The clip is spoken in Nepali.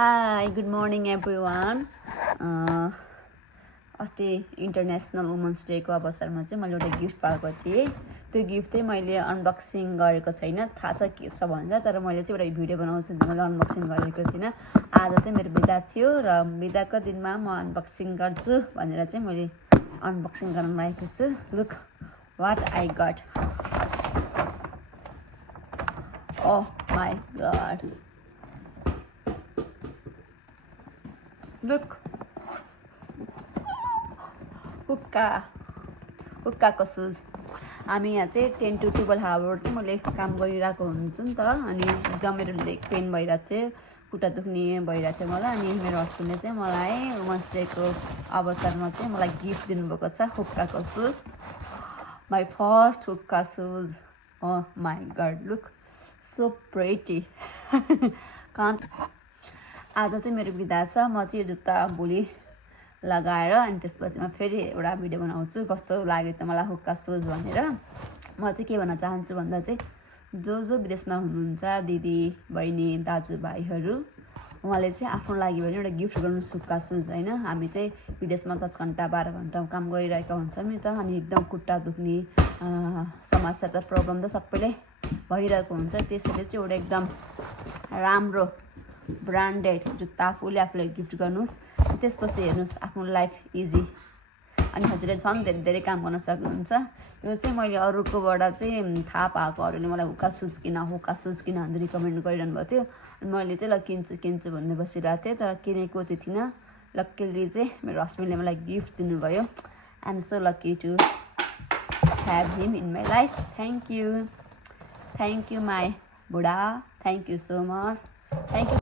Hi, good morning everyone. अस्ति इन्टरनेसनल वुमेन्स डेको अवसरमा चाहिँ मैले एउटा गिफ्ट पाएको थिएँ। त्यो गिफ्ट चाहिँ मैले अनबक्सिङ गरेको छैन, थाहा छ के छ भन्छ, तर मैले चाहिँ एउटा भिडियो बनाउँछु नि मैले अनबक्सिङ गरेको थिइनँ। आज चाहिँ मेरो बिदा थियो र बिदाको दिनमा म अनबक्सिङ गर्छु भनेर चाहिँ मैले अनबक्सिङ गर्न लागेको छु। Look what I got. Oh my God, look हुक्काको सुज। हामी यहाँ चाहिँ 10 to 12 आवर चाहिँ मैले काम गरिरहेको हुन्छु नि त, अनि एकदम मेरो लेग पेन भइरहेको थियो, खुट्टा दुख्ने भइरहेको थियो मलाई। अनि मेरो हस्बेन्डले चाहिँ मलाई वुमेन्स डेको अवसरमा चाहिँ मलाई गिफ्ट दिनुभएको छ हुक्काको सुज। माई फर्स्ट हुक्का shoes. Oh my God, look so pretty. आज चाहिँ मेरो बिदा छ। म चाहिँ यो जुत्ता भोलि लगाएर अनि त्यसपछि म फेरि एउटा भिडियो बनाउँछु कस्तो लाग्यो त मलाई हुक्का सुज भनेर। म चाहिँ के भन्न चाहन्छु भन्दा चाहिँ जो विदेशमा हुनुहुन्छ दिदी बहिनी दाजुभाइहरू, उहाँले चाहिँ आफ्नो लागि भने एउटा गिफ्ट गर्नु हुक्का सुज होइन। हामी चाहिँ विदेशमा 10 घन्टा 12 घन्टा काम गरिरहेका हुन्छौँ नि त, अनि एकदम खुट्टा दुख्ने समस्या त प्रब्लम त सबैले भइरहेको हुन्छ। त्यसैले चाहिँ एउटा एकदम राम्रो ब्रान्डेड जुत्ता आफूले गिफ्ट गर्नुहोस्, त्यसपछि हेर्नुहोस् आफ्नो लाइफ इजी, अनि हजुरले झन् धेरै काम गर्न सक्नुहुन्छ। यो चाहिँ मैले अरूकोबाट चाहिँ थाहा पाएकोहरूले मलाई हुक्का सुज किन भनेर रिकमेन्ड गरिरहनु भएको थियो। अनि मैले चाहिँ ल किन्छु भन्दै बसिरहेको थिएँ, तर किनेको त्यो थिइनँ। लक्कीली चाहिँ मेरो हस्बेन्डले मलाई गिफ्ट दिनुभयो। I am so lucky to have him in my life. Thank you my बुढा, thank you so much, thank you.